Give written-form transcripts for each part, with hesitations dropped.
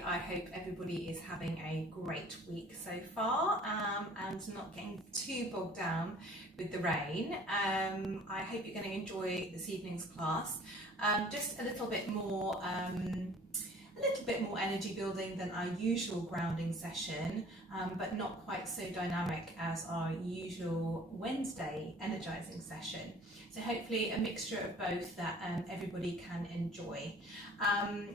I hope everybody is having a great week so far and not getting too bogged down with the rain. I hope you're going to enjoy this evening's class. Just a little bit more energy building than our usual grounding session, but not quite so dynamic as our usual Wednesday energizing session. So hopefully a mixture of both that everybody can enjoy.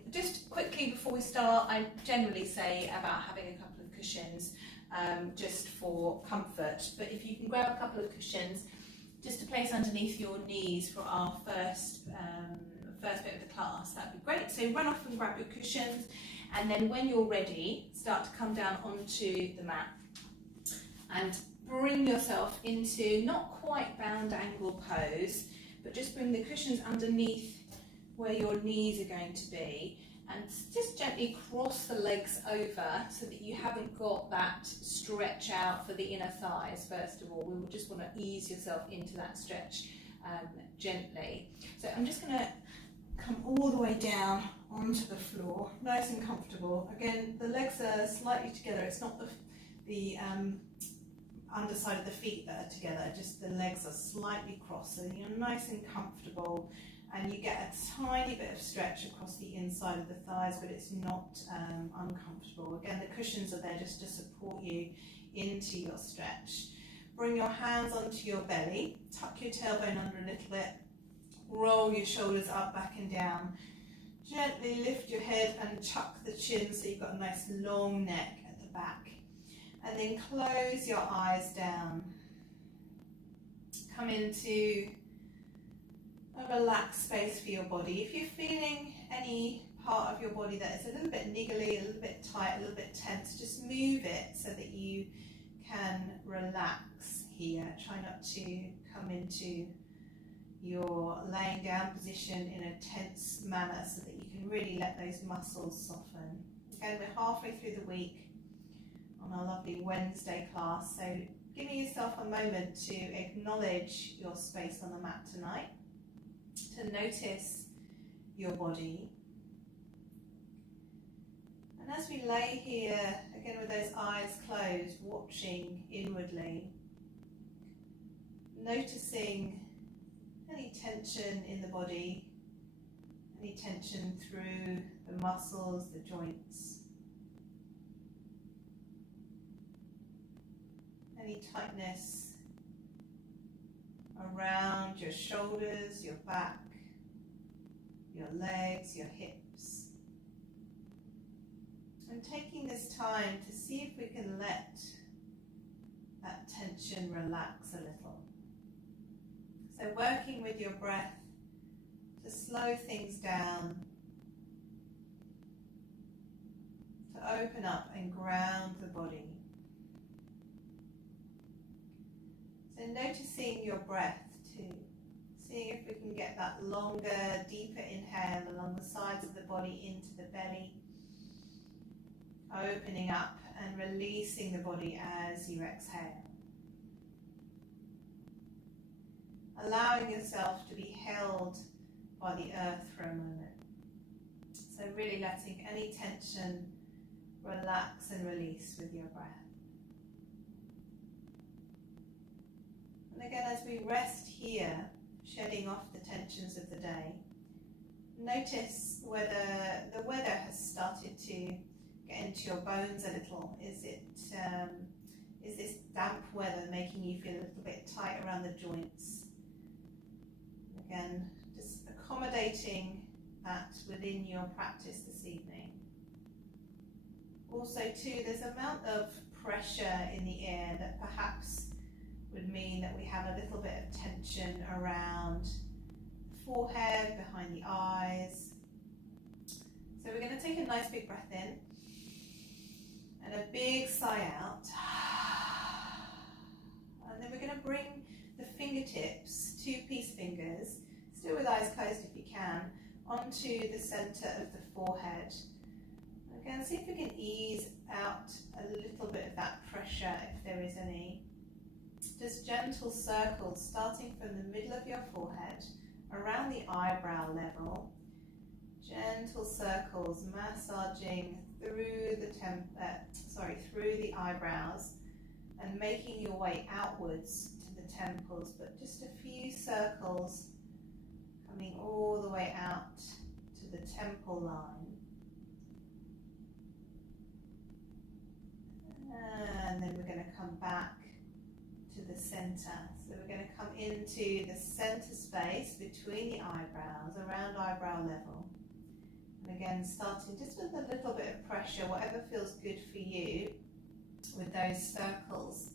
Just quickly before we start, I generally say about having a couple of cushions just for comfort, but if you can grab a couple of cushions just to place underneath your knees for our first bit of the class, that'd be great. So run off and grab your cushions, and then when you're ready, start to come down onto the mat and bring yourself into not quite bound angle pose, but just bring the cushions underneath where your knees are going to be, and just gently cross the legs over so that you haven't got that stretch out for the inner thighs. First of all, we will just want to ease yourself into that stretch gently. So I'm just going to come all the way down onto the floor, nice and comfortable. Again, the legs are slightly together. It's not the underside of the feet that are together, just the legs are slightly crossed, so you're nice and comfortable, and you get a tiny bit of stretch across the inside of the thighs, but it's not uncomfortable. Again, the cushions are there just to support you into your stretch. Bring your hands onto your belly, tuck your tailbone under a little bit, roll your shoulders up, back and down. Gently lift your head and chuck the chin so you've got a nice long neck at the back. And then close your eyes down. Come into a relaxed space for your body. If you're feeling any part of your body that is a little bit niggly, a little bit tight, a little bit tense, just move it so that you can relax here. Try not to come into your laying down position in a tense manner so that you can really let those muscles soften. Again, we're halfway through the week on our lovely Wednesday class, so giving yourself a moment to acknowledge your space on the mat tonight, to notice your body. And as we lay here, again with those eyes closed, watching inwardly, noticing any tension in the body, any tension through the muscles, the joints, any tightness around your shoulders, your back, your legs, your hips. And taking this time to see if we can let that tension relax a little. So working with your breath to slow things down, to open up and ground the body. So noticing your breath too, seeing if we can get that longer, deeper inhale along the sides of the body into the belly, opening up and releasing the body as you exhale. Allowing yourself to be held by the earth for a moment. So really letting any tension relax and release with your breath. And again, as we rest here, shedding off the tensions of the day, notice whether the weather has started to get into your bones a little. Is this damp weather making you feel a little bit tight around the joints? Again, just accommodating that within your practice this evening. Also too, there's an amount of pressure in the air that perhaps would mean that we have a little bit of tension around the forehead, behind the eyes. So we're going to take a nice big breath in and a big sigh out. And then we're going to bring the fingertips, two peace fingers, still with eyes closed if you can, onto the center of the forehead. Again, see if we can ease out a little bit of that pressure if there is any. Just gentle circles starting from the middle of your forehead, around the eyebrow level. Gentle circles massaging through through the eyebrows and making your way outwards to the temples, but just a few circles coming all the way out to the temple line. And then we're going to come back to the center. So we're going to come into the center space between the eyebrows, around eyebrow level. And again, starting just with a little bit of pressure, whatever feels good for you, with those circles,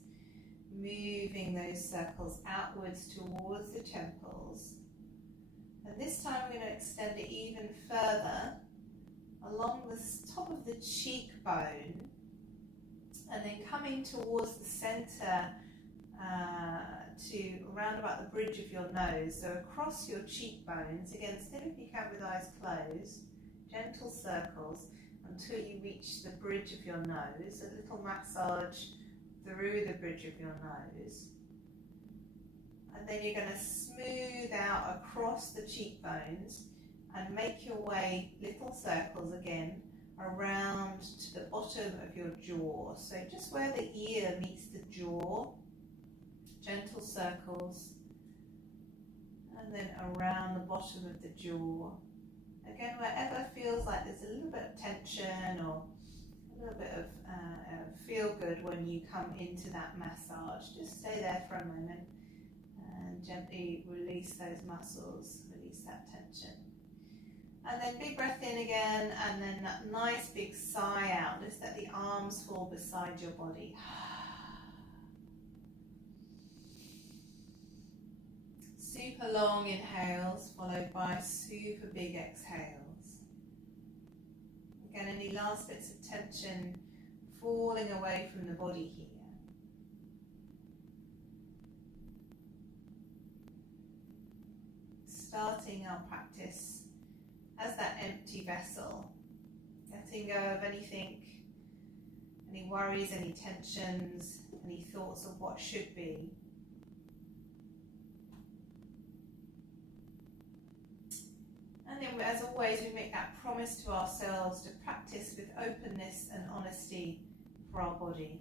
moving those circles outwards towards the temples. And this time we're going to extend it even further along the top of the cheekbone, and then coming towards the center to around about the bridge of your nose, so across your cheekbones. Again, still if you can with eyes closed, gentle circles until you reach the bridge of your nose, a little massage through the bridge of your nose. And then you're going to smooth out across the cheekbones and make your way, little circles again, around to the bottom of your jaw. So just where the ear meets the jaw, gentle circles, and then around the bottom of the jaw. Again, wherever feels like there's a little bit of tension or a little bit of feel good when you come into that massage, just stay there for a moment and gently release those muscles, release that tension. And then big breath in again, and then that nice big sigh out. Just let the arms fall beside your body. Super long inhales followed by super big exhales. Again, any last bits of tension falling away from the body here. Starting our practice as that empty vessel, letting go of anything, any worries, any tensions, any thoughts of what should be. And then, as always, we make that promise to ourselves to practice with openness and honesty for our body.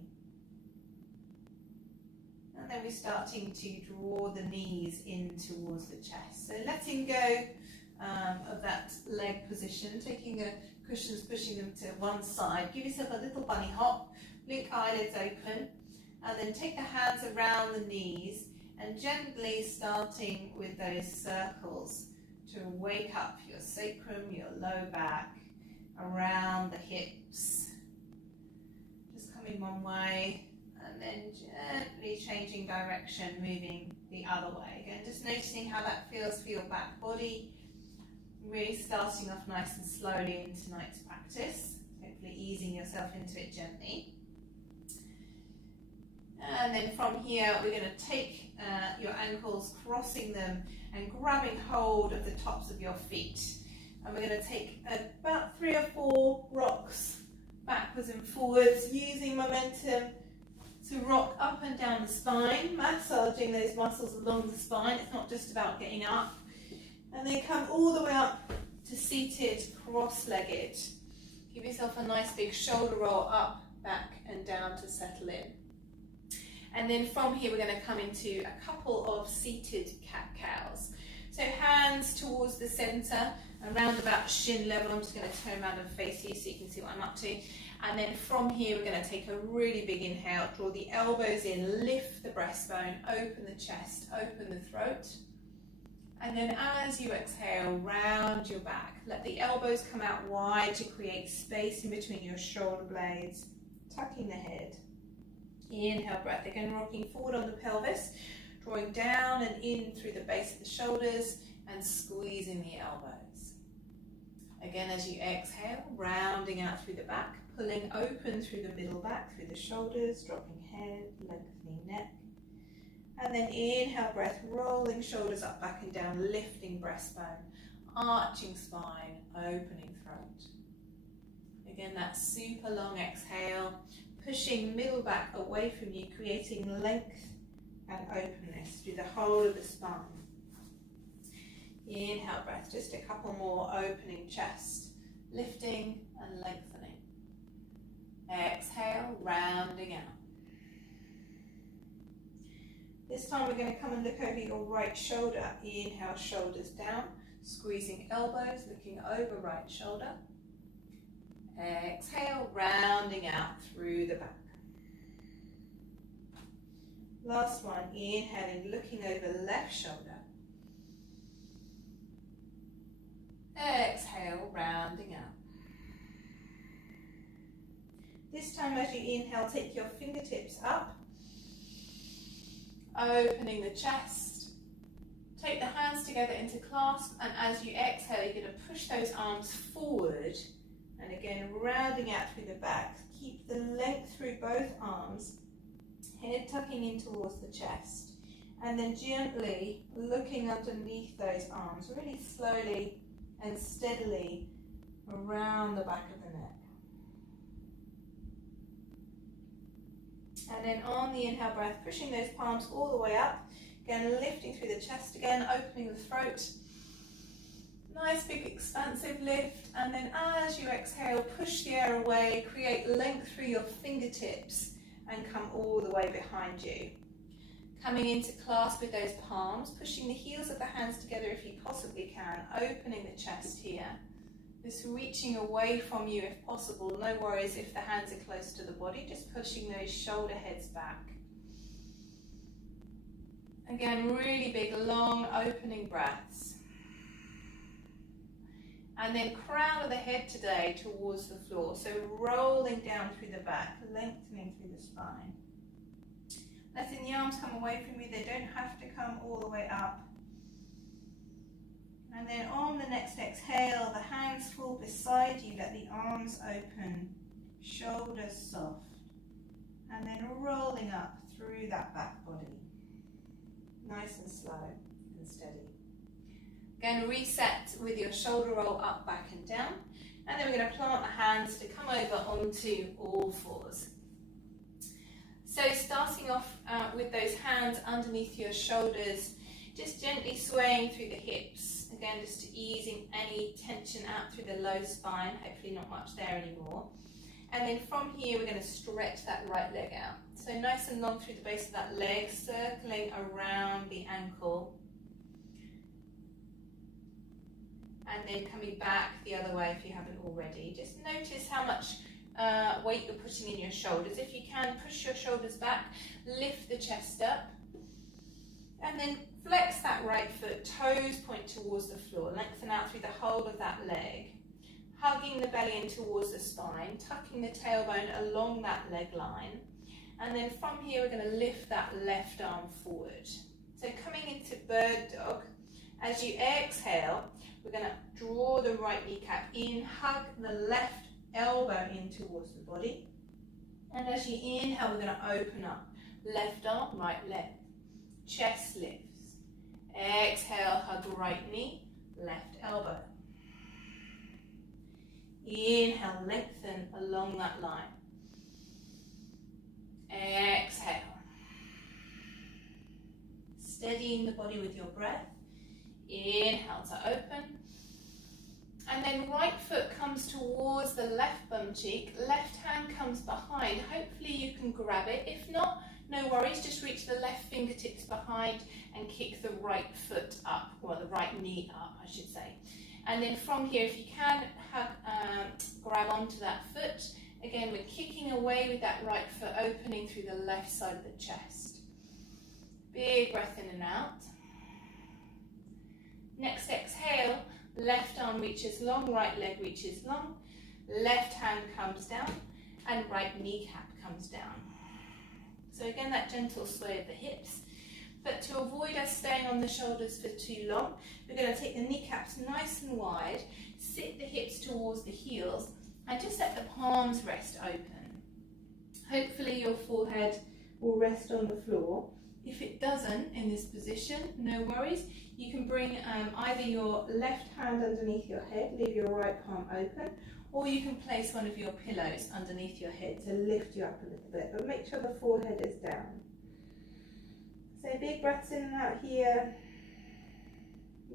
And then we're starting to draw the knees in towards the chest. So letting go of that leg position, taking the cushions, pushing them to one side. Give yourself a little bunny hop, blink eyelids open, and then take the hands around the knees and gently starting with those circles to wake up your sacrum, your low back, around the hips. Just coming one way and then gently changing direction, moving the other way. Again, just noticing how that feels for your back body. Really starting off nice and slowly in tonight's practice, hopefully easing yourself into it gently. And then from here we're going to take your ankles, crossing them and grabbing hold of the tops of your feet. And we're going to take about 3 or 4 rocks backwards and forwards, using momentum to rock up and down the spine, massaging those muscles along the spine. It's not just about getting up. And then come all the way up to seated, cross-legged. Give yourself a nice big shoulder roll up, back and down to settle in. And then from here we're going to come into a couple of seated cat-cows. So hands towards the centre, around about shin level. I'm just going to turn around and face you so you can see what I'm up to. And then from here we're going to take a really big inhale, draw the elbows in, lift the breastbone, open the chest, open the throat. And then as you exhale, round your back. Let the elbows come out wide to create space in between your shoulder blades, tucking the head. Inhale, breath, again rocking forward on the pelvis, drawing down and in through the base of the shoulders and squeezing the elbows. Again, as you exhale, rounding out through the back, pulling open through the middle back, through the shoulders, dropping head, lengthening neck. And then inhale, breath, rolling shoulders up, back and down, lifting breastbone, arching spine, opening throat. Again, that super long exhale, pushing middle back away from you, creating length and openness through the whole of the spine. Inhale, breath, just a couple more, opening chest, lifting and lengthening. rounding out. This time we're going to come and look over your right shoulder. Inhale, shoulders down, squeezing elbows, looking over right shoulder. Exhale, rounding out through the back. Last one, inhaling, looking over left shoulder. Exhale, rounding out. This time as you inhale, take your fingertips up, opening the chest. Take the hands together into clasp, and as you exhale, you're going to push those arms forward, and again, rounding out through the back. Keep the length through both arms, head tucking in towards the chest, and then gently looking underneath those arms, really slowly and steadily around the back of the neck. And then on the inhale breath, pushing those palms all the way up, again lifting through the chest again, opening the throat. Nice big expansive lift, and then as you exhale, push the air away, create length through your fingertips and come all the way behind you. Coming into clasp with those palms, pushing the heels of the hands together if you possibly can, opening the chest here. Just reaching away from you if possible. No worries if the hands are close to the body, just pushing those shoulder heads back. Again, really big, long, opening breaths. And then crown of the head today towards the floor. So rolling down through the back, lengthening through the spine. Letting the arms come away from you, they don't have to come all the way up. And then on the next exhale, the hands fall beside you, let the arms open, shoulders soft. And then rolling up through that back body. Nice and slow and steady. Again, reset with your shoulder roll up, back and down. And then we're going to plant the hands to come over onto all fours. So starting off with those hands underneath your shoulders, just gently swaying through the hips. Again, just easing any tension out through the low spine, hopefully not much there anymore. And then from here, we're going to stretch that right leg out. So nice and long through the base of that leg, circling around the ankle. And then coming back the other way if you haven't already. Just notice how much weight you're putting in your shoulders. If you can, push your shoulders back, lift the chest up, and then flex that right foot, toes point towards the floor, lengthen out through the whole of that leg, hugging the belly in towards the spine, tucking the tailbone along that leg line, and then from here we're going to lift that left arm forward. So coming into bird dog, as you exhale, we're going to draw the right kneecap in, hug the left elbow in towards the body, and as you inhale, we're going to open up, left arm, right leg, chest lifts. Exhale, hug right knee, left elbow. Inhale, lengthen along that line. Exhale. Steadying the body with your breath. Inhale to open. And then right foot comes towards the left bum cheek, left hand comes behind. Hopefully you can grab it. If not, no worries, just reach the left fingertips behind and kick the right foot up, or the right knee up, I should say. And then from here, if you can, grab onto that foot. Again, we're kicking away with that right foot, opening through the left side of the chest. Big breath in and out. Next exhale, left arm reaches long, right leg reaches long, left hand comes down, and right kneecap comes down. So again, that gentle sway of the hips. But to avoid us staying on the shoulders for too long, we're going to take the kneecaps nice and wide, sit the hips towards the heels, and just let the palms rest open. Hopefully your forehead will rest on the floor. If it doesn't in this position, no worries. You can bring either your left hand underneath your head, leave your right palm open, or you can place one of your pillows underneath your head to lift you up a little bit, but make sure the forehead is down. So big breaths in and out here.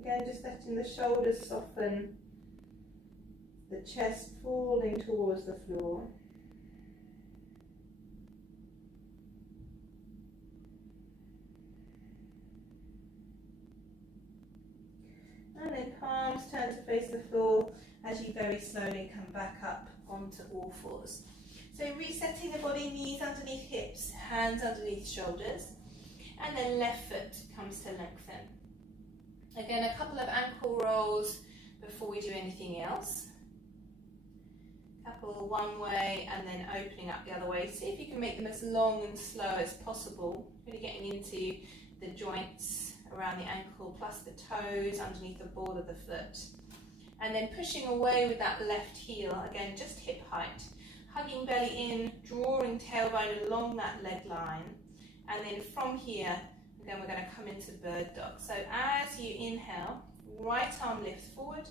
Again, just letting the shoulders soften, the chest falling towards the floor. face the floor as you very slowly come back up onto all fours. So resetting the body, knees underneath hips, hands underneath shoulders, and then left foot comes to lengthen. Again, a couple of ankle rolls before we do anything else. Couple one way and then opening up the other way. See if you can make them as long and slow as possible, really getting into the joints around the ankle plus the toes underneath the ball of the foot. And then pushing away with that left heel, again just hip height. Hugging belly in, drawing tailbone along that leg line. And then from here, again we're going to come into bird dog. So as you inhale, right arm lifts forward.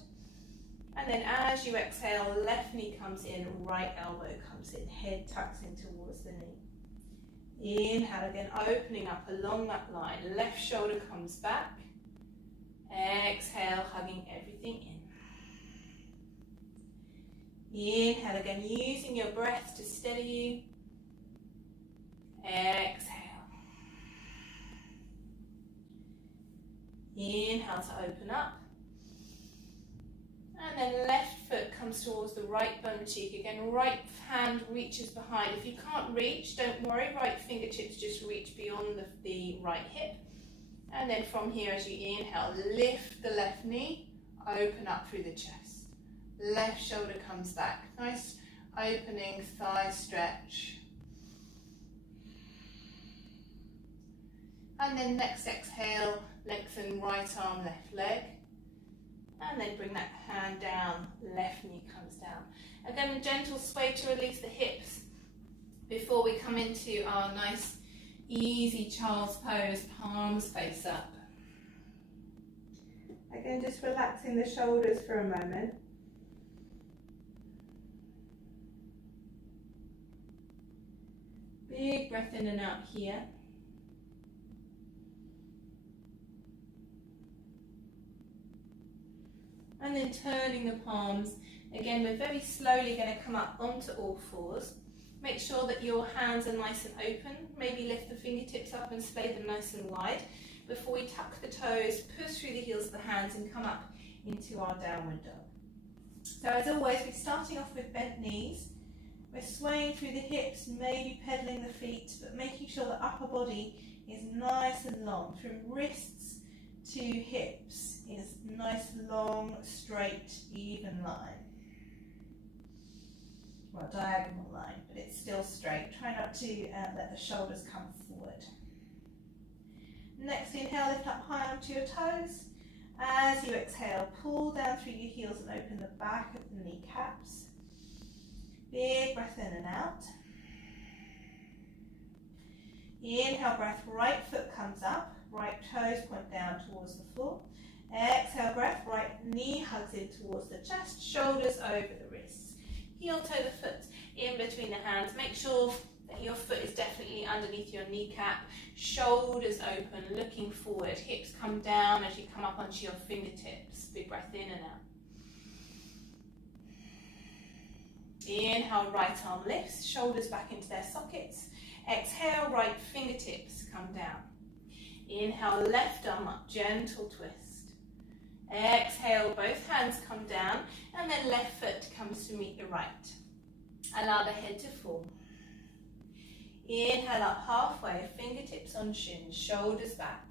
And then as you exhale, left knee comes in, right elbow comes in, head tucks in towards the knee. Inhale again, opening up along that line. Left shoulder comes back. Exhale, hugging everything in. Inhale again, using your breath to steady you. Exhale. Inhale to open up. And then left foot comes towards the right bum cheek. Again, right hand reaches behind. If you can't reach, don't worry. Right fingertips just reach beyond the right hip. And then from here, as you inhale, lift the left knee, open up through the chest. Left shoulder comes back. Nice opening thigh stretch. And then next exhale, lengthen right arm, left leg. And then bring that hand down, left knee comes down. Again, a gentle sway to release the hips before we come into our nice, easy child's pose, palms face up. Again, just relaxing the shoulders for a moment. Big breath in and out here. And then turning the palms. Again, we're very slowly going to come up onto all fours. Make sure that your hands are nice and open. Maybe lift the fingertips up and splay them nice and wide. Before we tuck the toes, push through the heels of the hands and come up into our downward dog. So as always, we're starting off with bent knees. We're swaying through the hips, maybe pedaling the feet, but making sure the upper body is nice and long, from wrists to hips is nice, long, straight, even line. Well, diagonal line, but it's still straight. Try not to let the shoulders come forward. Next inhale, lift up high onto your toes. As you exhale, pull down through your heels and open the back of the kneecaps. Big breath in and out. Inhale, breath, right foot comes up, right toes point down towards the floor. Exhale, breath, right knee hugs in towards the chest, shoulders over the wrists. Heel toe the foot in between the hands. Make sure that your foot is definitely underneath your kneecap. Shoulders open, looking forward. Hips come down as you come up onto your fingertips. Big breath in and out. Inhale, right arm lifts, shoulders back into their sockets. Exhale, right fingertips come down. Inhale, left arm up, gentle twist. Exhale, both hands come down, and then left foot comes to meet the right. Allow the head to fall. Inhale up halfway, fingertips on shins, shoulders back.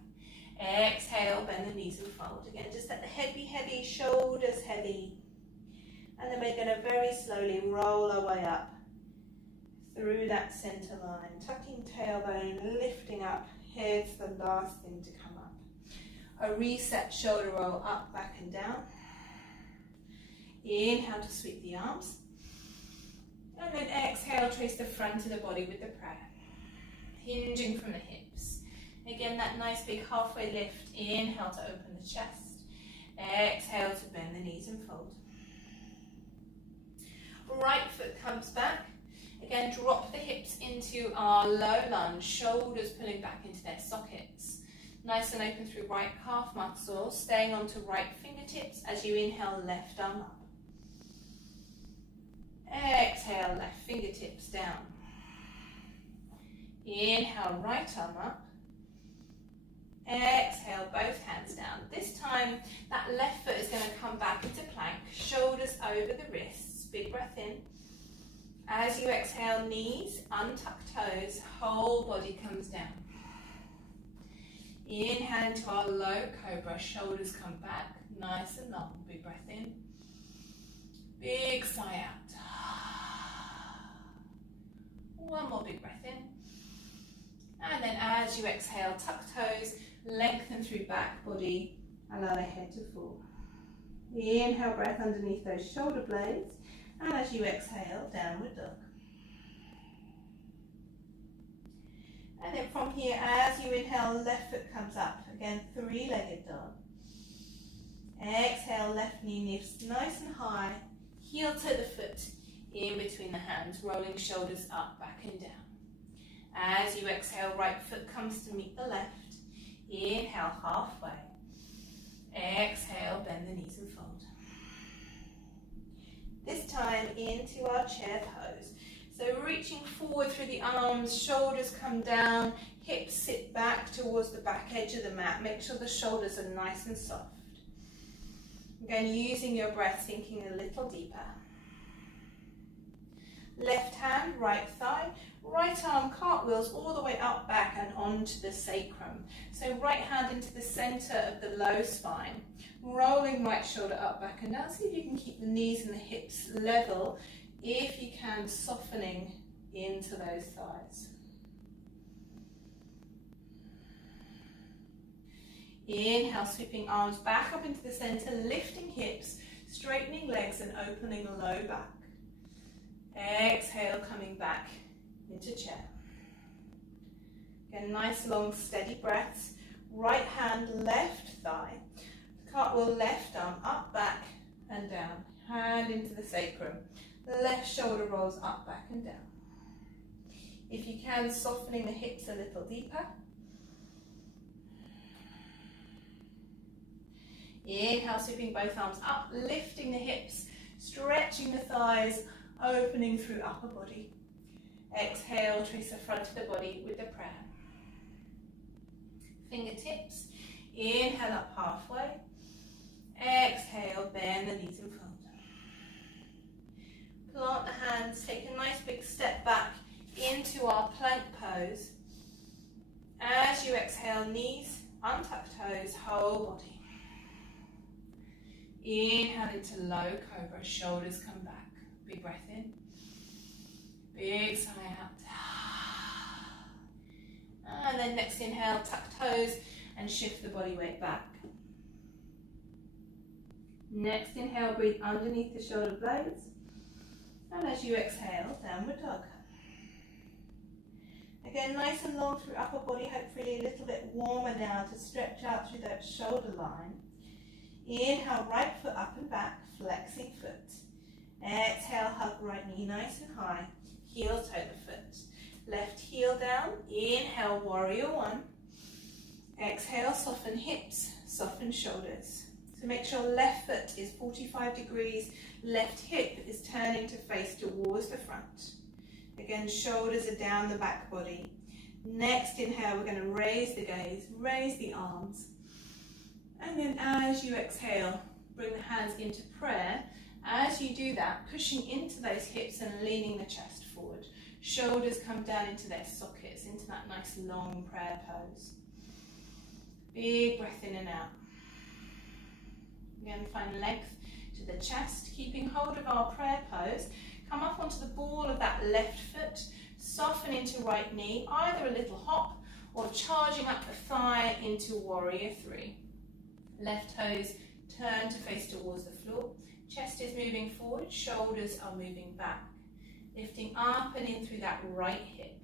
Exhale, bend the knees and fold. Again, just let the head be heavy, shoulders heavy. And then we're going to very slowly roll our way up through that center line, tucking tailbone, lifting up, head's the last thing to come up. A reset shoulder roll up, back and down. Inhale to sweep the arms. And then exhale, trace the front of the body with the prayer. Hinging from the hips. Again, that nice big halfway lift. Inhale to open the chest. Exhale to bend the knees and fold. Right foot comes back. Again, drop the hips into our low lunge, shoulders pulling back into their sockets. Nice and open through right calf muscles, staying onto right fingertips as you inhale, left arm up. Exhale, left fingertips down. Inhale, right arm up. Exhale, both hands down. This time, that left foot is going to come back into plank, shoulders over the wrists. Big breath in. As you exhale, knees, untuck toes, whole body comes down. Inhale into our low cobra, shoulders come back, nice and long. Big breath in. Big sigh out. One more big breath in. And then as you exhale, tuck toes, lengthen through back body, allow the head to fall. Inhale, breath underneath those shoulder blades, and as you exhale, downward dog. And then from here, as you inhale, left foot comes up. Again, three-legged dog. Exhale, left knee lifts nice and high, heel to the foot, in between the hands, rolling shoulders up, back and down. As you exhale, right foot comes to meet the left. Inhale, halfway. Exhale, bend the knees and fold. This time into our chair pose. So reaching forward through the arms, shoulders come down, hips sit back towards the back edge of the mat. Make sure the shoulders are nice and soft. Again, using your breath, sinking a little deeper. Left hand, right thigh, right arm cartwheels all the way up, back and onto the sacrum. So right hand into the center of the low spine. Rolling right shoulder up, back and down. See if you can keep the knees and the hips level. If you can, softening into those thighs. Inhale, sweeping arms back up into the center, lifting hips, straightening legs and opening low back. Exhale, coming back into chair. Again, nice long steady breaths. Right hand, left thigh. Cartwheel, left arm up, back and down. Hand into the sacrum. Left shoulder rolls up, back and down. If you can, softening the hips a little deeper. Inhale, sweeping both arms up, lifting the hips, stretching the thighs, opening through upper body. Exhale, trace the front of the body with the prayer. Fingertips, inhale up halfway. Exhale, bend the knees and fold. Plant the hands, take a nice big step back into our plank pose. As you exhale, knees, untuck toes, whole body. Inhale into low cobra, shoulders come back. Big breath in. Big sigh out. And then next inhale, tuck toes and shift the body weight back. Next inhale, breathe underneath the shoulder blades. And as you exhale, downward dog. Again, nice and long through upper body, hopefully a little bit warmer now to stretch out through that shoulder line. Inhale, right foot up and back, flexing foot. Exhale, hug right knee nice and high, heel toe the foot. Left heel down, inhale, warrior one. Exhale, soften hips, soften shoulders. So make sure left foot is 45 degrees, left hip is turning to face towards the front. Again, shoulders are down the back body. Next inhale, we're going to raise the gaze, raise the arms. And then as you exhale, bring the hands into prayer. As you do that, pushing into those hips and leaning the chest forward. Shoulders come down into their sockets, into that nice long prayer pose. Big breath in and out. Again, find length to the chest, keeping hold of our prayer pose. Come up onto the ball of that left foot, soften into right knee, either a little hop or charging up the thigh into warrior three. Left toes turn to face towards the floor. Chest is moving forward, shoulders are moving back. Lifting up and in through that right hip.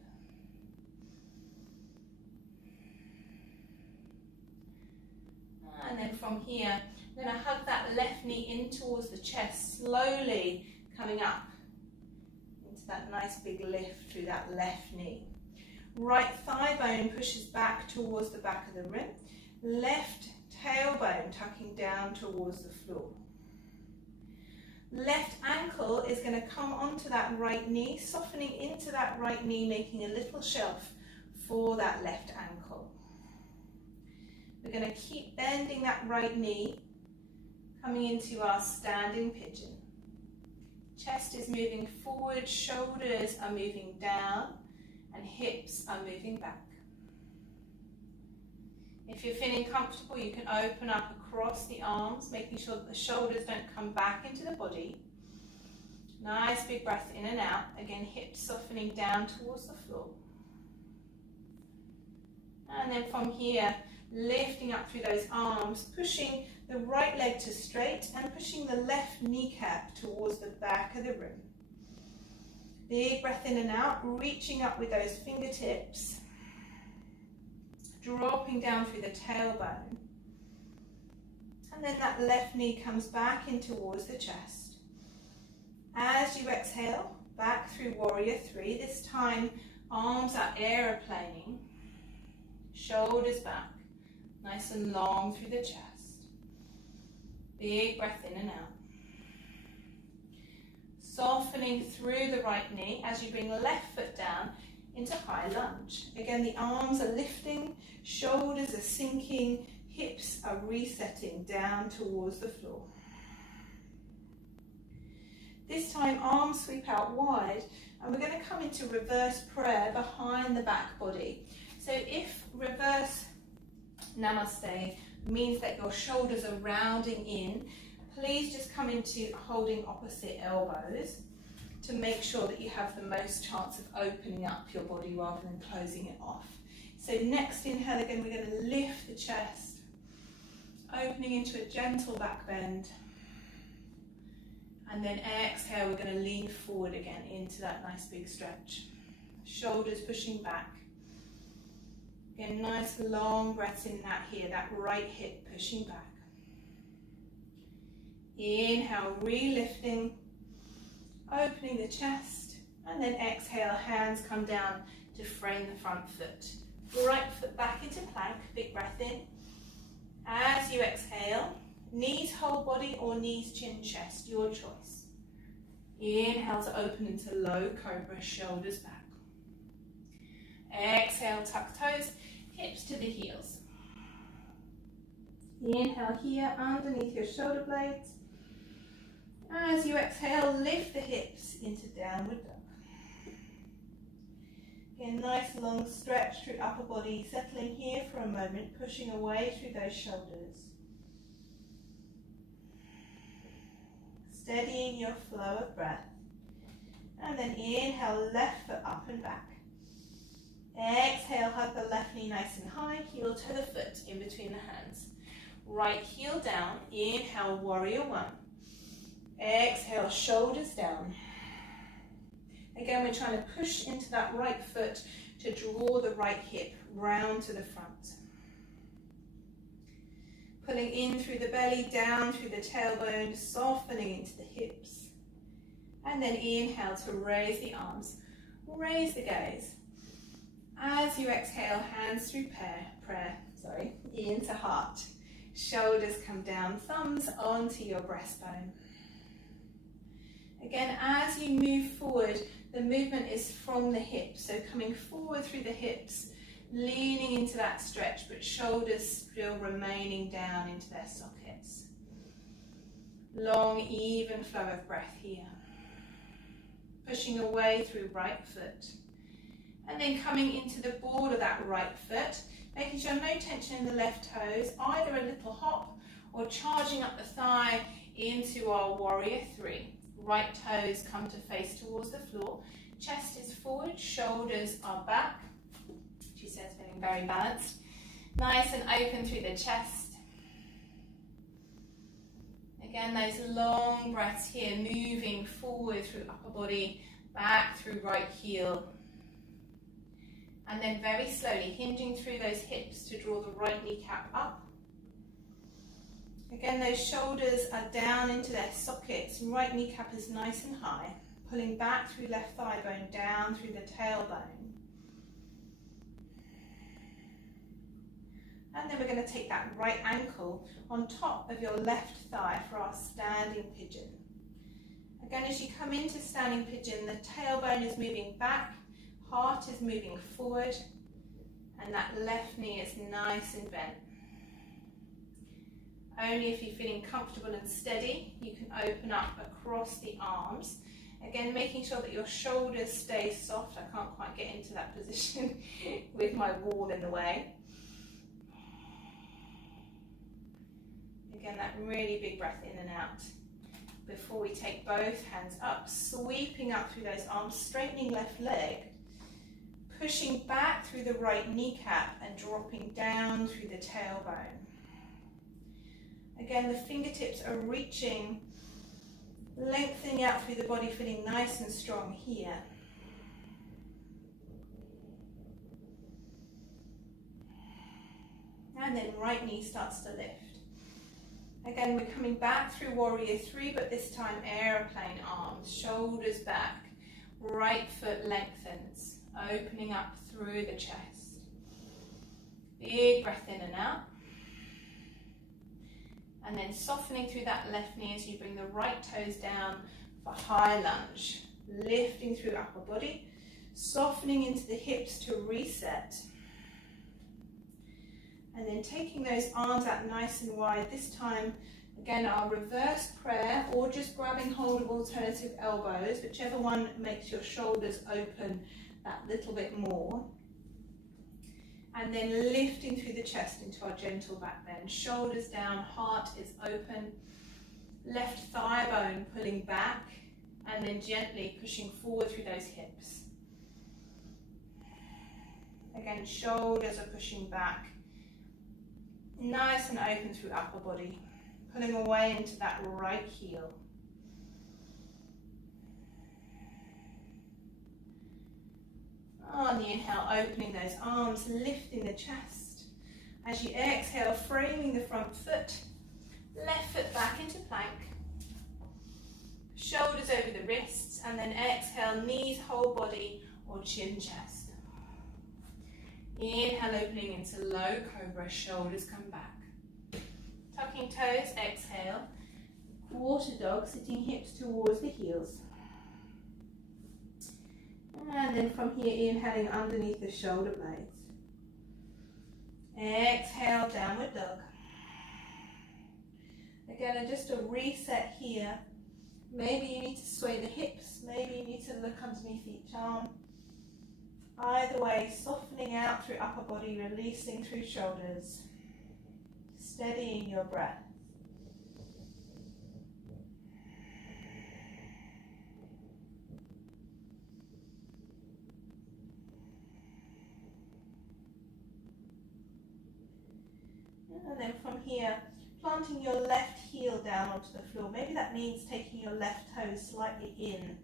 And then from here, I'm going to hug that left knee in towards the chest, slowly coming up into that nice big lift through that left knee. Right thigh bone pushes back towards the back of the rim. Left tailbone tucking down towards the floor. Left ankle is going to come onto that right knee, softening into that right knee, making a little shelf for that left ankle. We're going to keep bending that right knee, coming into our standing pigeon. Chest is moving forward, shoulders are moving down, and hips are moving back. If you're feeling comfortable, you can open up across the arms, making sure that the shoulders don't come back into the body. Nice big breath in and out. Again, hips softening down towards the floor. And then from here, lifting up through those arms, pushing the right leg to straight and pushing the left kneecap towards the back of the room. Big breath in and out, reaching up with those fingertips, dropping down through the tailbone. And then that left knee comes back in towards the chest. As you exhale, back through warrior three. This time, arms are aeroplaning, shoulders back, nice and long through the chest. Big breath in and out. Softening through the right knee as you bring the left foot down into high lunge. Again, the arms are lifting, shoulders are sinking, hips are resetting down towards the floor. This time, arms sweep out wide, and we're going to come into reverse prayer behind the back body. So if reverse namaste means that your shoulders are rounding in, please just come into holding opposite elbows to make sure that you have the most chance of opening up your body rather than closing it off. So next inhale, again, we're going to lift the chest, opening into a gentle back bend. And then exhale, we're going to lean forward again into that nice big stretch. Shoulders pushing back. Again, nice long breaths in that here, that right hip pushing back. Inhale, re-lifting, opening the chest, and then exhale, hands come down to frame the front foot. Right foot back into plank, big breath in. As you exhale, knees whole body or knees chin chest, your choice. Inhale to open into low cobra, shoulders back. Exhale, tuck toes, hips to the heels. Inhale here underneath your shoulder blades. As you exhale, lift the hips into downward dog. Again, nice long stretch through upper body, settling here for a moment, pushing away through those shoulders. Steadying your flow of breath. And then inhale, left foot up and back. Exhale, hug the left knee nice and high, heel to the foot in between the hands. Right heel down, inhale, warrior one. Exhale, shoulders down. Again, we're trying to push into that right foot to draw the right hip round to the front. Pulling in through the belly, down through the tailbone, softening into the hips. And then inhale to raise the arms, raise the gaze. As you exhale, hands through prayer, into heart. Shoulders come down, thumbs onto your breastbone. Again, as you move forward, the movement is from the hips, so coming forward through the hips, leaning into that stretch, but shoulders still remaining down into their sockets. Long, even flow of breath here. Pushing away through right foot. And then coming into the board of that right foot, making sure no tension in the left toes, either a little hop or charging up the thigh into our warrior three. Right toes come to face towards the floor. Chest is forward, shoulders are back. She says feeling very balanced. Nice and open through the chest. Again, those long breaths here, moving forward through upper body, back through right heel. And then very slowly hinging through those hips to draw the right kneecap up. Again, those shoulders are down into their sockets and right kneecap is nice and high. Pulling back through left thigh bone, down through the tailbone. And then we're going to take that right ankle on top of your left thigh for our standing pigeon. Again, as you come into standing pigeon, the tailbone is moving back, heart is moving forward, and that left knee is nice and bent. Only if you're feeling comfortable and steady, you can open up across the arms. Again, making sure that your shoulders stay soft. I can't quite get into that position with my wall in the way. Again, that really big breath in and out. Before we take both hands up, sweeping up through those arms, straightening left leg, pushing back through the right kneecap and dropping down through the tailbone. Again, the fingertips are reaching, lengthening out through the body, feeling nice and strong here. And then right knee starts to lift. Again, we're coming back through warrior three, but this time airplane arms, shoulders back, right foot lengthens, opening up through the chest. Big breath in and out. And then softening through that left knee as you bring the right toes down for high lunge. Lifting through upper body, softening into the hips to reset. And then taking those arms out nice and wide. This time, again, our reverse prayer, or just grabbing hold of alternative elbows, whichever one makes your shoulders open that little bit more. And then lifting through the chest into our gentle back bend. Shoulders down, heart is open. Left thigh bone pulling back, and then gently pushing forward through those hips. Again, shoulders are pushing back. Nice and open through upper body. Pulling away into that right heel. On the inhale, opening those arms, lifting the chest. As you exhale, framing the front foot, left foot back into plank. Shoulders over the wrists, and then exhale, knees, whole body, or chin, chest. Inhale, opening into low cobra, shoulders come back. Tucking toes, exhale. Quarter dog, sitting hips towards the heels. And then from here, inhaling underneath the shoulder blades. Exhale, downward dog. Again, and just a reset here. Maybe you need to sway the hips. Maybe you need to look underneath each arm. Either way, softening out through upper body, releasing through shoulders. Steadying your breath. And then from here, planting your left heel down onto the floor. Maybe that means taking your left toes slightly in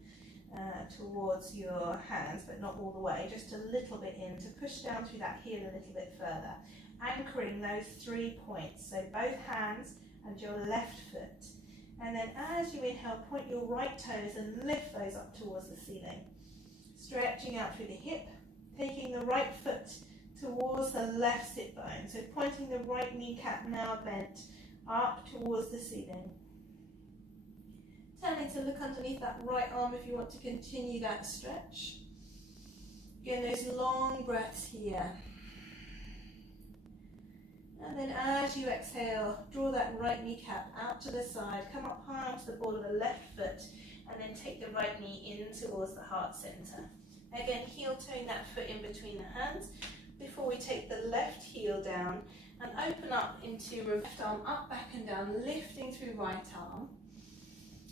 towards your hands, but not all the way, just a little bit in to push down through that heel a little bit further. Anchoring those 3 points, so both hands and your left foot. And then as you inhale, point your right toes and lift those up towards the ceiling. Stretching out through the hip, taking the right foot towards the left sit bone. So pointing the right kneecap now bent up towards the ceiling. Turning to look underneath that right arm if you want to continue that stretch. Again, those long breaths here. And then as you exhale, draw that right kneecap out to the side, come up high onto the ball of the left foot, and then take the right knee in towards the heart center. Again, heel toeing that foot in between the hands before we take the left heel down and open up into left arm up, back and down, lifting through right arm.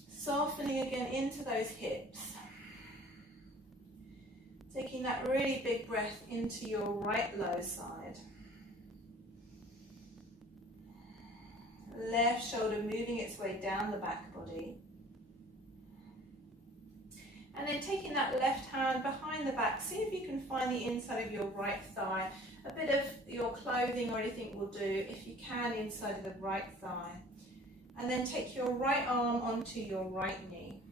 Softening again into those hips. Taking that really big breath into your right low side. Left shoulder moving its way down the back body. And then taking that left hand behind the back, see if you can find the inside of your right thigh. A bit of your clothing or anything will do, if you can, inside of the right thigh. And then take your right arm onto your right knee.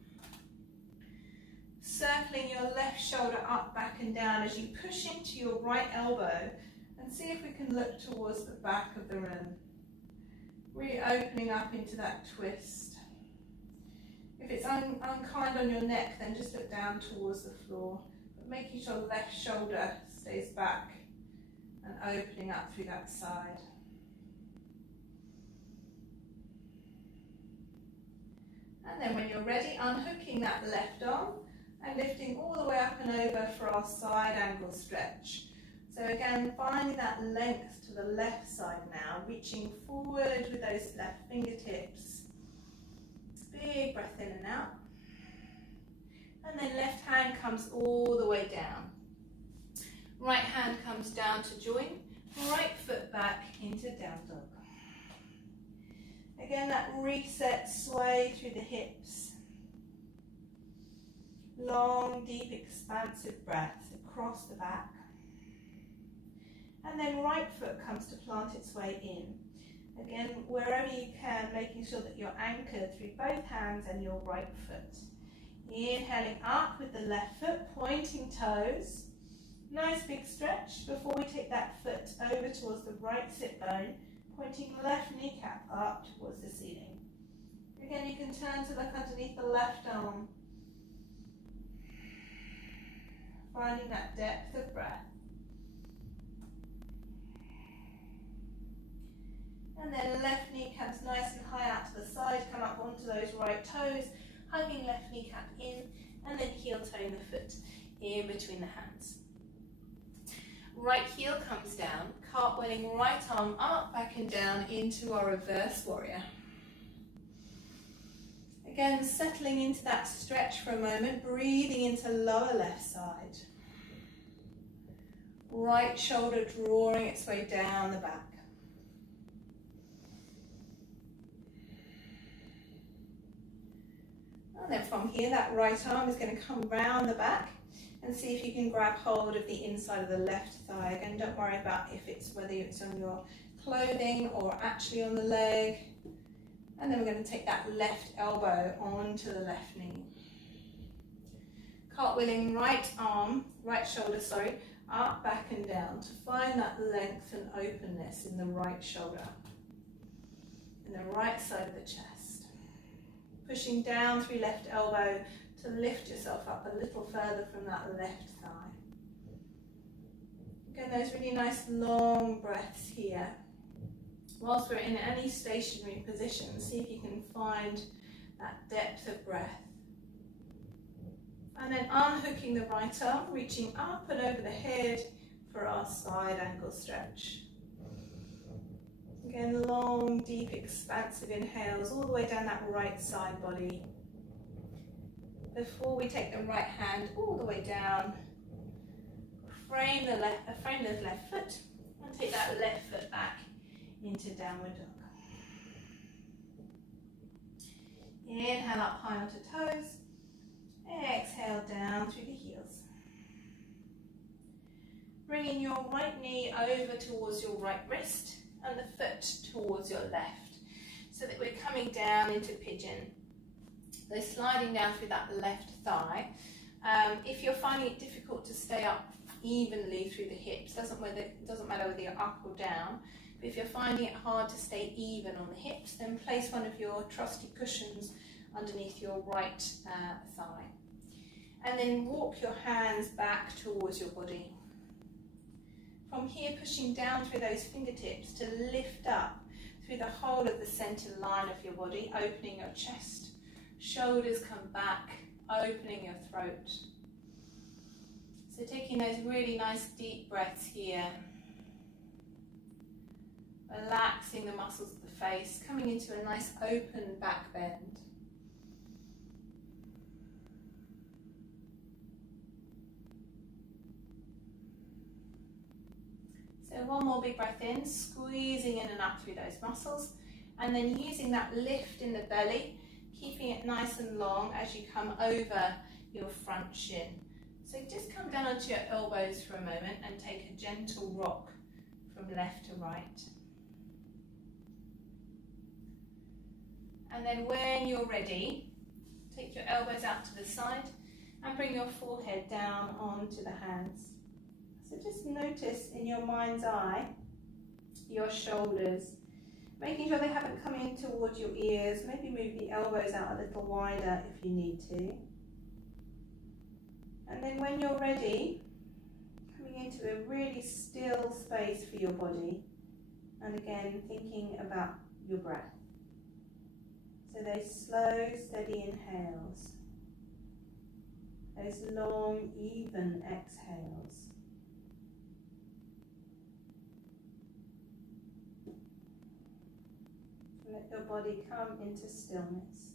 Circling your left shoulder up, back and down as you push into your right elbow, and see if we can look towards the back of the room. Really opening up into that twist. If it's unkind on your neck, then just look down towards the floor, but making sure the left shoulder stays back and opening up through that side. And then when you're ready, unhooking that left arm and lifting all the way up and over for our side angle stretch. So again, finding that length to the left side now, reaching forward with those left fingertips. Big breath in and out. And then left hand comes all the way down. Right hand comes down to join, right foot back into down dog. Again, that reset sway through the hips. Long, deep, expansive breaths across the back. And then right foot comes to plant its way in. Again, wherever you can, making sure that you're anchored through both hands and your right foot. Inhaling up with the left foot, pointing toes. Nice big stretch before we take that foot over towards the right sit bone, pointing left kneecap up towards the ceiling. Again, you can turn to look underneath the left arm. Finding that depth of breath. And then left knee comes nice and high out to the side, come up onto those right toes, hugging left kneecap in, and then heel toeing the foot in between the hands. Right heel comes down, cartwheeling right arm up, back and down into our reverse warrior. Again, settling into that stretch for a moment, breathing into lower left side. Right shoulder drawing its way down the back. And then from here, that right arm is going to come round the back and see if you can grab hold of the inside of the left thigh. Again, don't worry about whether it's on your clothing or actually on the leg. And then we're going to take that left elbow onto the left knee. Cartwheeling right shoulder, up, back and down to find that length and openness in the right shoulder, in the right side of the chest. Pushing down through left elbow to lift yourself up a little further from that left thigh. Again, those really nice long breaths here. Whilst we're in any stationary position, see if you can find that depth of breath. And then unhooking the right arm, reaching up and over the head for our side angle stretch. Again, long, deep, expansive inhales all the way down that right side body. Before we take the right hand all the way down, frame the left foot and take that left foot back into downward dog. Inhale up high onto toes. Exhale down through the heels. Bringing your right knee over towards your right wrist and the foot towards your left, so that we're coming down into pigeon. So sliding down through that left thigh. If you're finding it difficult to stay up evenly through the hips, doesn't matter whether you're up or down, but if you're finding it hard to stay even on the hips, then place one of your trusty cushions underneath your right thigh. And then walk your hands back towards your body. From here, pushing down through those fingertips to lift up through the whole of the center line of your body, opening your chest. Shoulders come back, opening your throat. So taking those really nice deep breaths here. Relaxing the muscles of the face, coming into a nice open back bend. So one more big breath in, squeezing in and up through those muscles, and then using that lift in the belly, keeping it nice and long as you come over your front shin. So just come down onto your elbows for a moment and take a gentle rock from left to right. And then when you're ready, take your elbows out to the side and bring your forehead down onto the hands. So just notice in your mind's eye your shoulders, making sure they haven't come in towards your ears. Maybe move the elbows out a little wider if you need to. And then when you're ready, coming into a really still space for your body, and again thinking about your breath. So those slow, steady inhales, those long, even exhales. Let your body come into stillness.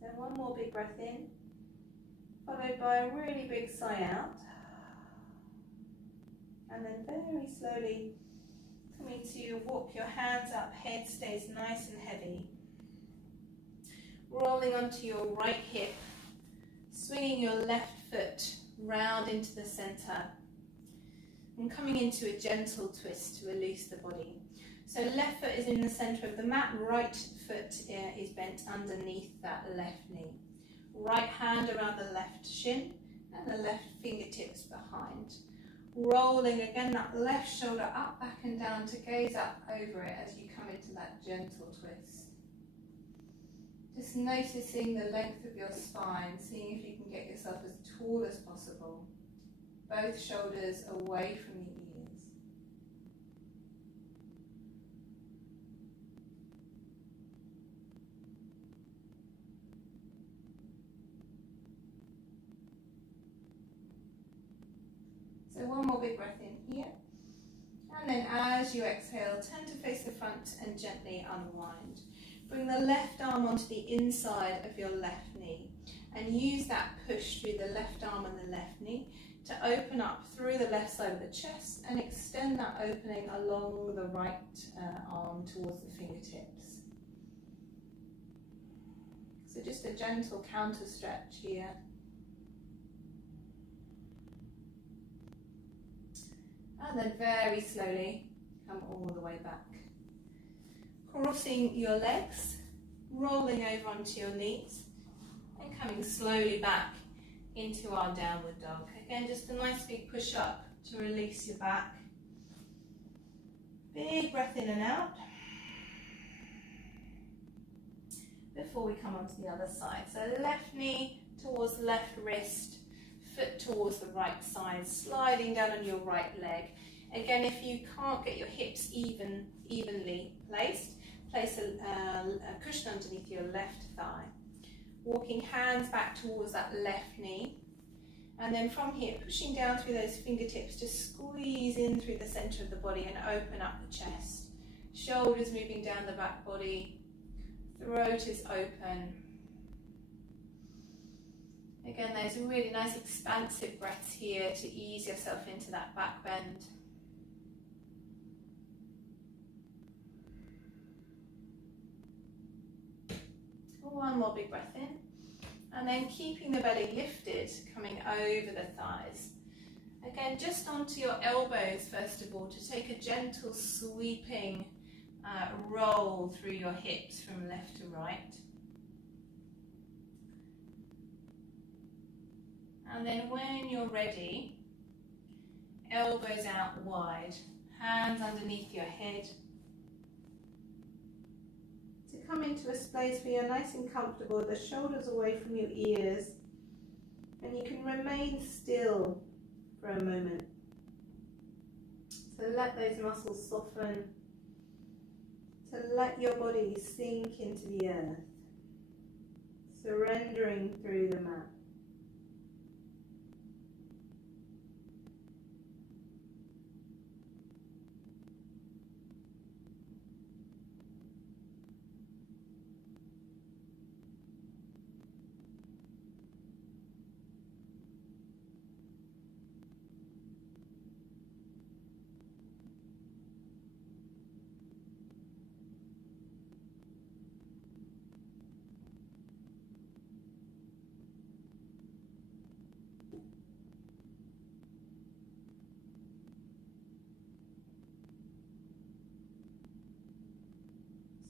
So one more big breath in, followed by a really big sigh out. And then very slowly coming to walk your hands up, head stays nice and heavy. Rolling onto your right hip, swinging your left foot round into the centre and coming into a gentle twist to release the body. So left foot is in the centre of the mat, right foot is bent underneath that left knee. Right hand around the left shin and the left fingertips behind. Rolling again that left shoulder up, back and down to gaze up over it as you come into that gentle twist. Just noticing the length of your spine, seeing if you can get yourself as tall as possible. Both shoulders away from the ears. So one more big breath in here. And then as you exhale, turn to face the front and gently unwind. Bring the left arm onto the inside of your left knee and use that push through the left arm and the left knee to open up through the left side of the chest and extend that opening along the right arm towards the fingertips. So just a gentle counter stretch here. And then very slowly come all the way back. Crossing your legs, rolling over onto your knees and coming slowly back into our downward dog. Again, just a nice big push up to release your back. Big breath in and out before we come onto the other side. So left knee towards left wrist, foot towards the right side, sliding down on your right leg. Again, if you can't get your hips evenly placed, place a cushion underneath your left thigh. Walking hands back towards that left knee. And then from here, pushing down through those fingertips, just squeeze in through the centre of the body and open up the chest. Shoulders moving down the back body. Throat is open. Again, there's really nice expansive breaths here to ease yourself into that back bend. One more big breath in. And then keeping the belly lifted, coming over the thighs. Again, just onto your elbows first of all, to take a gentle sweeping roll through your hips from left to right. And then when you're ready, elbows out wide, hands underneath your head. To come into a space where you're nice and comfortable, the shoulders away from your ears, and you can remain still for a moment. So let those muscles soften, to let your body sink into the earth, surrendering through the mat.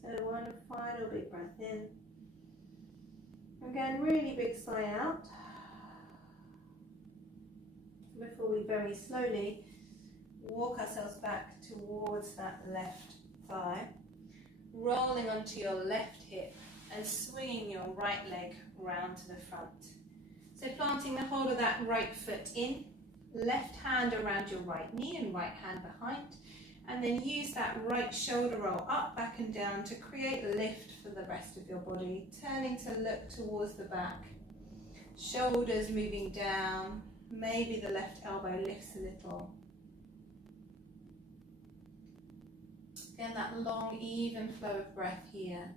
So one final big breath in. Again, really big sigh out. Before we very slowly walk ourselves back towards that left thigh, rolling onto your left hip and swinging your right leg round to the front. So planting the whole of that right foot in, left hand around your right knee and right hand behind, and then use that right shoulder roll up, back and down to create lift for the rest of your body, turning to look towards the back, shoulders moving down, maybe the left elbow lifts a little. Again, that long, even flow of breath here.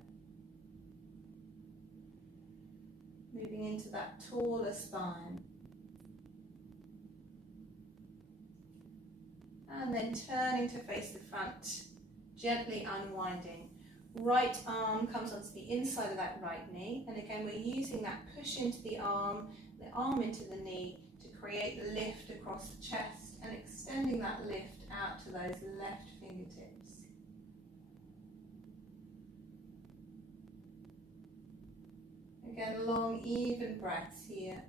Moving into that taller spine. And then turning to face the front, gently unwinding. Right arm comes onto the inside of that right knee. And again, we're using that push into the arm into the knee to create lift across the chest and extending that lift out to those left fingertips. Again, long, even breaths here.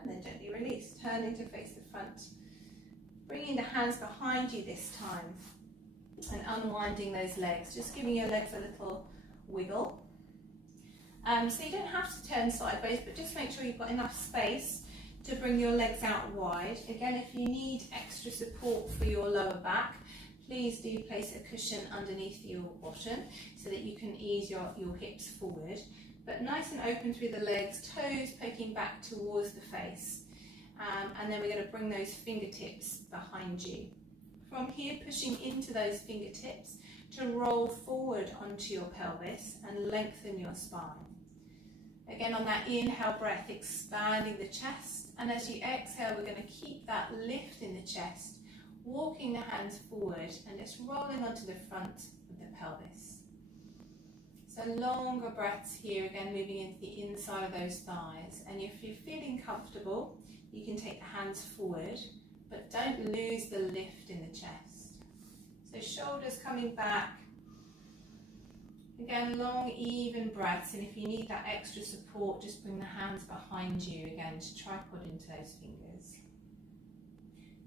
And then gently release, turning to face the front. Bringing the hands behind you this time and unwinding those legs, just giving your legs a little wiggle. So you don't have to turn sideways, but just make sure you've got enough space to bring your legs out wide. Again, if you need extra support for your lower back, please do place a cushion underneath your bottom so that you can ease your hips forward. But nice and open through the legs, toes poking back towards the face. And then we're going to bring those fingertips behind you. From here, pushing into those fingertips to roll forward onto your pelvis and lengthen your spine. Again, on that inhale breath, expanding the chest. And as you exhale, we're going to keep that lift in the chest, walking the hands forward and just rolling onto the front of the pelvis. So longer breaths here, again moving into the inside of those thighs. And if you're feeling comfortable, you can take the hands forward, but don't lose the lift in the chest. So shoulders coming back. Again, long, even breaths. And if you need that extra support, just bring the hands behind you again to tripod into those fingers.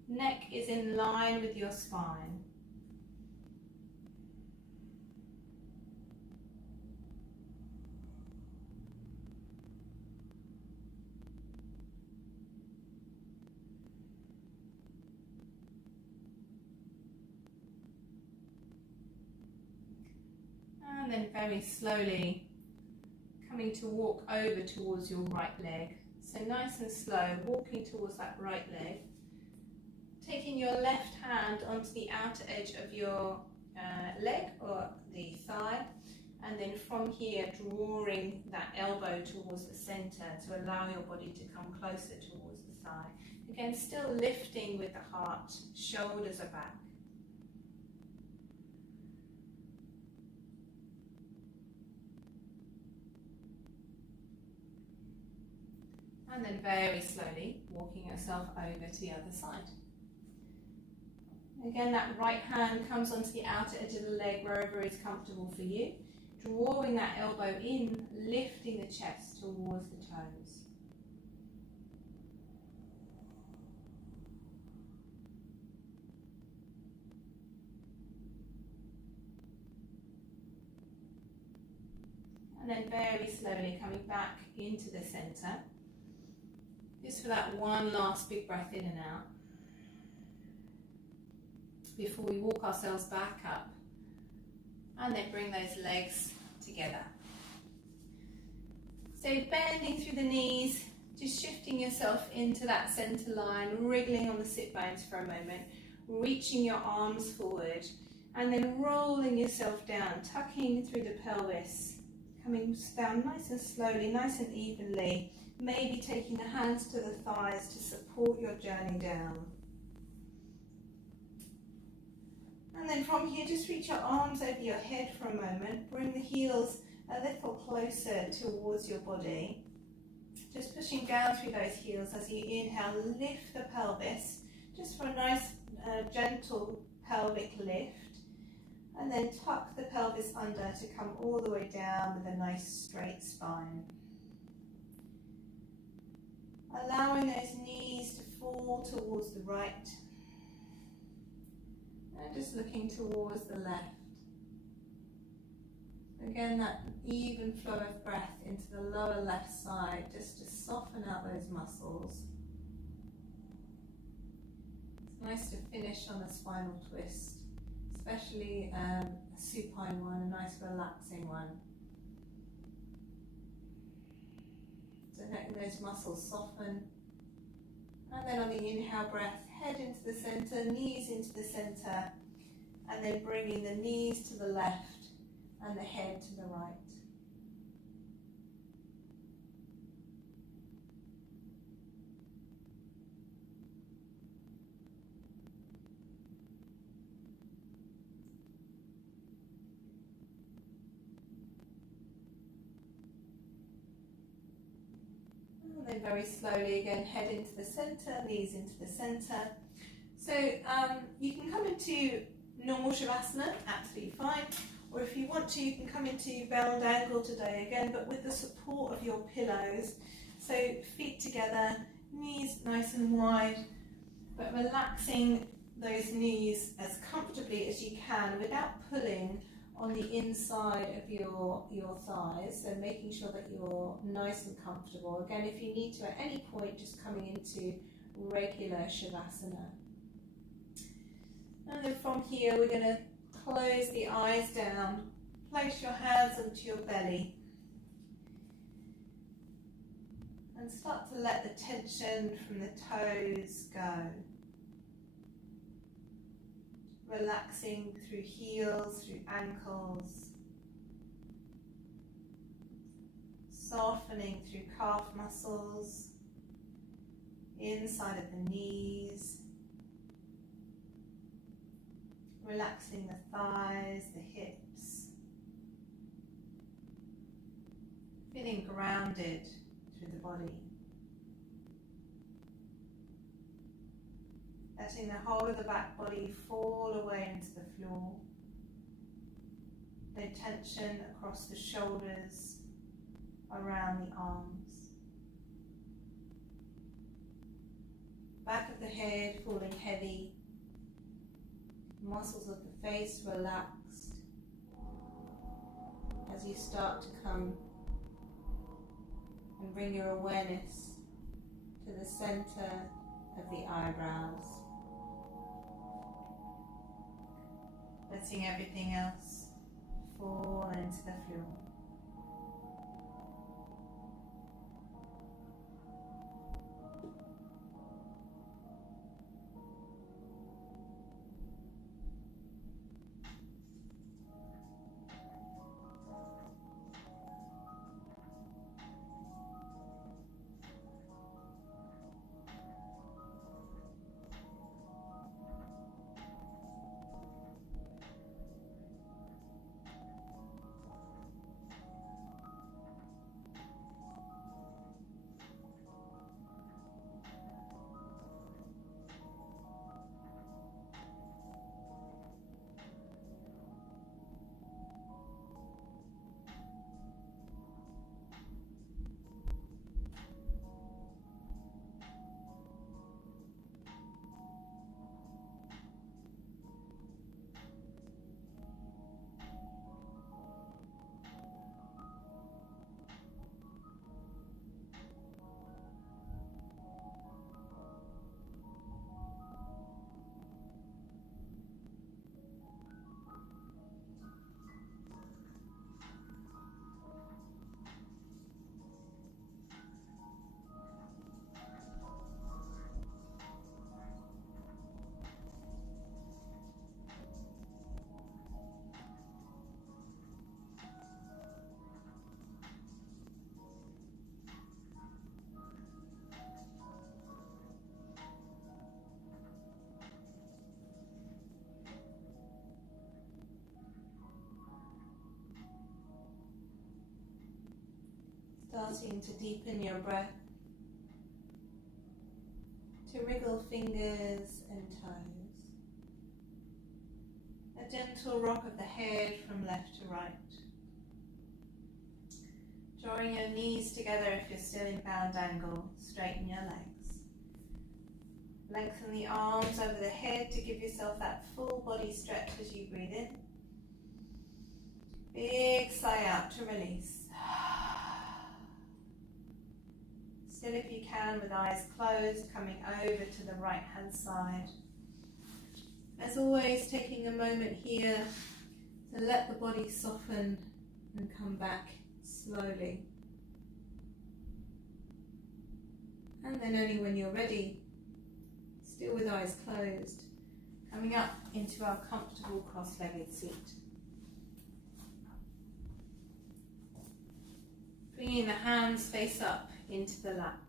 Neck is in line with your spine. And then very slowly coming to walk over towards your right leg. So nice and slow, walking towards that right leg. Taking your left hand onto the outer edge of your leg or the thigh. And then from here, drawing that elbow towards the center to allow your body to come closer towards the thigh. Again, still lifting with the heart, shoulders are back. And then very slowly walking yourself over to the other side. Again, that right hand comes onto the outer edge of the leg wherever is comfortable for you. Drawing that elbow in, lifting the chest towards the toes. And then very slowly coming back into the center. Just for that one last big breath in and out. Before we walk ourselves back up. And then bring those legs together. So bending through the knees, just shifting yourself into that center line, wriggling on the sit bones for a moment, reaching your arms forward, and then rolling yourself down, tucking through the pelvis, coming down nice and slowly, nice and evenly. Maybe taking the hands to the thighs to support your journey down. And then from here, just reach your arms over your head for a moment. Bring the heels a little closer towards your body. Just pushing down through those heels as you inhale, lift the pelvis just for a nice gentle pelvic lift. And then tuck the pelvis under to come all the way down with a nice straight spine. Allowing those knees to fall towards the right. And just looking towards the left. Again, that even flow of breath into the lower left side, just to soften out those muscles. It's nice to finish on a spinal twist, especially a supine one, a nice relaxing one. So letting those muscles soften. And then on the inhale breath, head into the center, knees into the center, and then bringing the knees to the left and the head to the right. And then very slowly again, head into the center, knees into the center. So you can come into normal Shavasana, absolutely fine. Or if you want to, you can come into bound angle today again, but with the support of your pillows. So feet together, knees nice and wide, but relaxing those knees as comfortably as you can without pulling on the inside of your thighs. So making sure that you're nice and comfortable. Again, if you need to at any point, just coming into regular Shavasana. And then from here, we're going to close the eyes down, place your hands onto your belly and start to let the tension from the toes go. Relaxing through heels, through ankles, softening through calf muscles, inside of the knees. Relaxing the thighs, the hips, feeling grounded through the body. Letting the whole of the back body fall away into the floor. No tension across the shoulders, around the arms. Back of the head falling heavy. Muscles of the face relaxed as you start to come and bring your awareness to the center of the eyebrows, letting everything else fall into the floor. Starting to deepen your breath to wriggle fingers and toes. A gentle rock of the head from left to right. Drawing your knees together if you're still in bound angle, straighten your legs. Lengthen the arms over the head to give yourself that full body stretch as you breathe in. Big sigh out to release. Still, if you can, with eyes closed, coming over to the right hand side. As always, taking a moment here to let the body soften and come back slowly. And then only when you're ready, still with eyes closed, coming up into our comfortable cross-legged seat. Bringing the hands face up into the lap.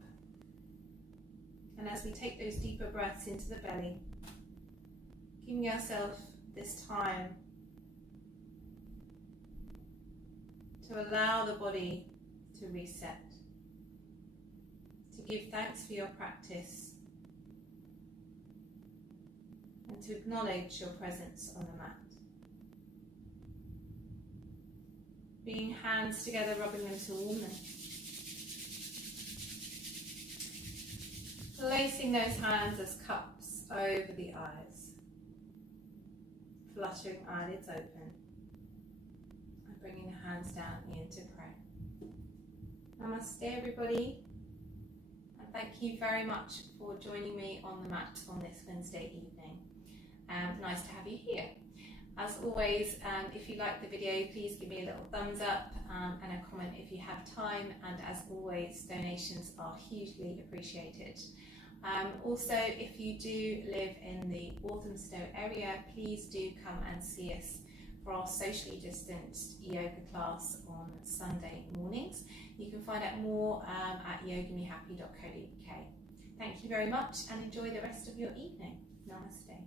And as we take those deeper breaths into the belly, giving yourself this time to allow the body to reset, to give thanks for your practice, and to acknowledge your presence on the mat. Bringing hands together, rubbing them to warmness. Placing those hands as cups over the eyes. Fluttering eyelids open. And bringing the hands down into prayer. Namaste everybody. And thank you very much for joining me on the mat on this Wednesday evening. Nice to have you here. As always, if you like the video, please give me a little thumbs up and a comment if you have time, and as always, donations are hugely appreciated. Also, if you do live in the Walthamstow area, please do come and see us for our socially distanced yoga class on Sunday mornings. You can find out more at yogamihappy.co.uk. Thank you very much and enjoy the rest of your evening. Namaste.